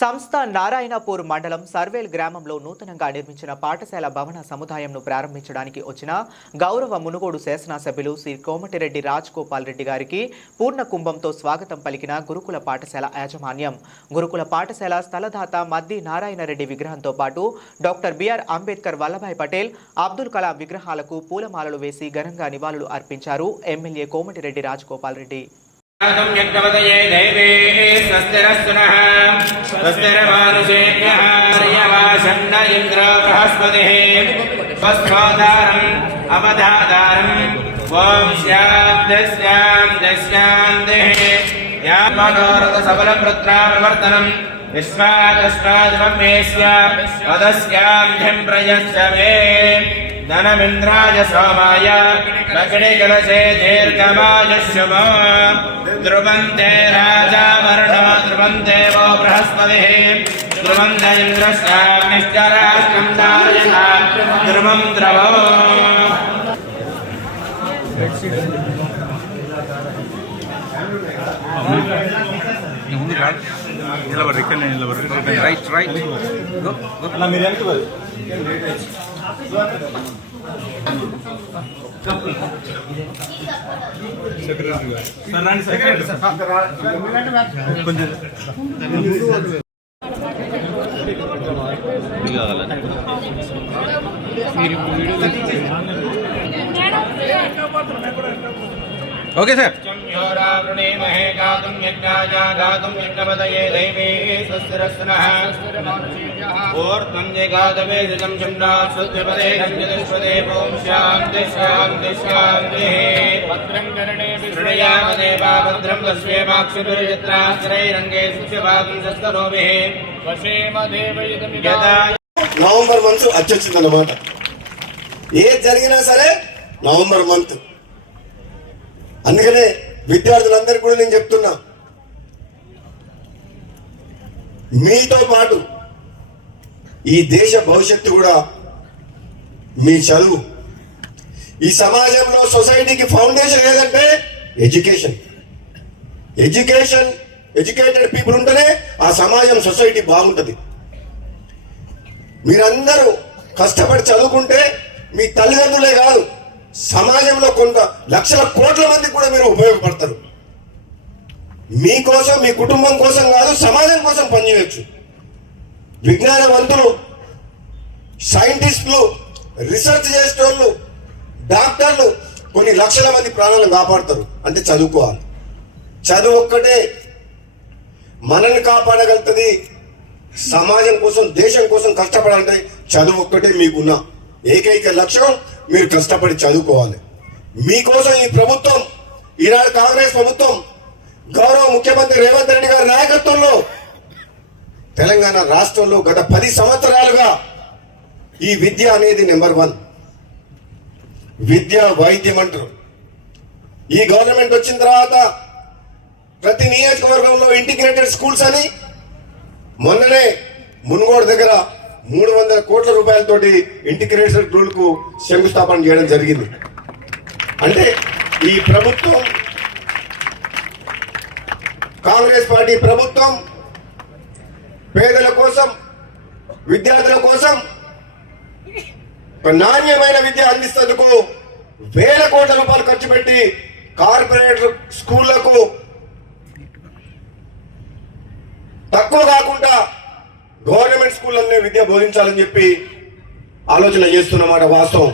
సంస్థ నారాయణపూర్ మండలం సర్వేల్ గ్రామంలో నూతనంగా నిర్మించిన పాఠశాల భవన సముదాయంను ప్రారంభించడానికి వచ్చిన గౌరవ మునుగోడు శాసనసభ్యులు శ్రీ కోమటిరెడ్డి రాజగోపాల్ రెడ్డి గారికి పూర్ణ కుంభంతో స్వాగతం పలికిన గురుకుల పాఠశాల యాజమాన్యం. గురుకుల పాఠశాల స్థలదాత మద్ది నారాయణరెడ్డి విగ్రహంతో పాటు డాక్టర్ బిఆర్ అంబేద్కర్, వల్లభాయ్ పటేల్, అబ్దుల్ కలాం విగ్రహాలకు పూలమాలలు వేసి ఘనంగా నివాళులు అర్పించారు ఎమ్మెల్యే కోమటిరెడ్డి రాజగోపాల్ రెడ్డి. यज्ञपतये देवे स्वस्तिरस्तुनः स्वस्तिरमानुषेभ्यः पर्यवासन्न इन्द्रो बृहस्पतिः स्वस्त्रोदारम् अवधादारम् ॐ शान्तिः या मनोरथसफलवृत्राप्रवर्तनम् विश्वादस्मादिममेस्य पदस्यां प्रयश्च मे धनमिन्द्राय सोमाय दक्षिणकलशे दीर्घमायुष्यमो ध्रुवन्ते राजा वर्णो ध्रुवन्ते वो बृहस्पतिः ध्रुवन्त इन्द्रश्चाग्निश्चराष्ट्रं दारयतां ध्रुवं द्रवो right go అలా మీరు ఎంత సెక్రటరీ గారు సార్ రండి సెక్రటరీ సార్ కొంచెం ఓకే సార్ ोरावृणेमहे गातुं यज्ञाय गातुं यज्ञपतये दैवे स्वस्तिरस्तुनः ऊर्ध्वं जगातवेदितं शम्नात् स्वस्तिपदे गञ्जतिष्पदे ॐ शान्तिः भद्रं कर्णेभिः देवा भद्रं पश्येमाक्षिभिर्यत्राश्रैरङ्गे शिष्यभागं शस्तनोभिः वशेम देवयुतमिदा నవంబర్ మంత్ అచ్చొచ్చిందన్నమాట. ఏది జరిగినా సరే నవంబర్ మంత్. అందుకనే విద్యార్థులందరికీ కూడా నేను చెప్తున్నా, మీతో పాటు ఈ దేశ భవిష్యత్తు కూడా మీ చదువు. ఈ సమాజంలో సొసైటీకి ఫౌండేషన్ ఏదంటే ఎడ్యుకేషన్. ఎడ్యుకేటెడ్ పీపుల్ ఉంటేనే ఆ సమాజం, సొసైటీ బాగుంటుంది. మీరందరూ కష్టపడి చదువుకుంటే మీ తల్లిదండ్రులే కాదు, సమాజంలో కొంత లక్షల కోట్ల మందికి కూడా మీరు ఉపయోగపడతారు. మీకోసం, మీ కుటుంబం కోసం కాదు, సమాజం కోసం పనిచేయచ్చు. విజ్ఞానవంతులు, సైంటిస్టులు, రీసెర్చ్ చేసేటోళ్ళు, డాక్టర్లు కొన్ని లక్షల మంది ప్రాణాలను కాపాడతారు. అంటే చదువుకోవాలి. చదువు ఒక్కటే మనల్ని కాపాడగలుగుతుంది. సమాజం కోసం, దేశం కోసం కష్టపడాలంటే చదువు ఒక్కటే మీకున్న ఏకైక లక్ష్యం. మీరు కష్టపడి చదువుకోవాలి. మీకోసం ఈ ప్రభుత్వం, ఈనాడు కాంగ్రెస్ ప్రభుత్వం, గౌరవ ముఖ్యమంత్రి రేవంత్ రెడ్డి గారి నాయకత్వంలో తెలంగాణ రాష్ట్రంలో గత 10 సంవత్సరాలుగా ఈ విద్య అనేది నెంబర్ 1. విద్య వైద్యం అంటారు. ఈ గవర్నమెంట్ వచ్చిన తర్వాత ప్రతి నియోజకవర్గంలో ఇంటిగ్రేటెడ్ స్కూల్స్ అని మొన్ననే మునుగోడు దగ్గర 300 కోట్ల రూపాయలతోటి ఇంటిగ్రేటెడ్ స్కూల్కు శంకుస్థాపన చేయడం జరిగింది. అంటే ఈ ప్రభుత్వం, కాంగ్రెస్ పార్టీ ప్రభుత్వం పేదల కోసం, విద్యార్థుల కోసం నాణ్యమైన విద్య అందిస్తేందుకు వేల కోట్ల రూపాయలు ఖర్చు పెట్టి కార్పొరేట్ స్కూళ్లకు తక్కువ కాకుండా గవర్నమెంట్ స్కూళ్ళనే విద్య బోధించాలని చెప్పి ఆలోచన చేస్తున్నమాట వాస్తవం.